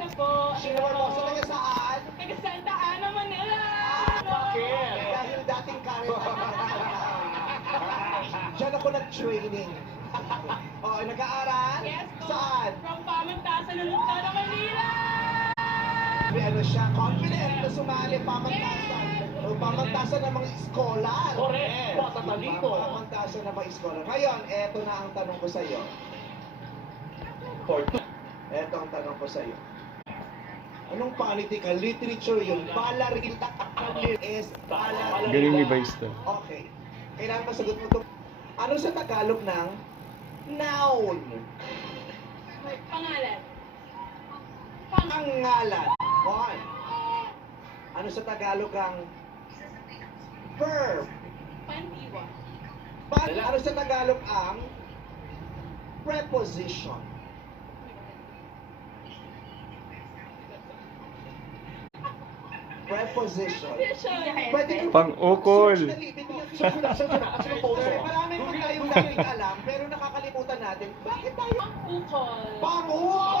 Hermosa po. Sino Hermosa? Taga saan? Taga Santa Ana, Manila. Bakit? Dahil dating Karen. Diyan ako nag-training. Nag-aaral? Yes po. Saan? From Pamantasan ng Lugtana, Manila. May ano siya, confident na sumali pamantasan. O pamantasan ng mga scholar. Correct. Patatalino. Pamantasan ng mga scholar. Ngayon, eto na ang tanong ko sa iyo. Eto ang tanong ko sa iyo. Anong political literature yun? Balarila is balarila. Galing ni Vice to. Okay. Kailangan masagot mo ito. Ano sa Tagalog ng noun? Pangalan. Pangalan. One. Ano sa Tagalog ang verb? Pandiwa. Ano sa Tagalog ang preposition? Preposition. Pwede kang Pang-ukol. search na libid yung Kasi maraming maglayong-layong alam, pero nakakalimutan natin, bakit tayo Ukol. pangukol?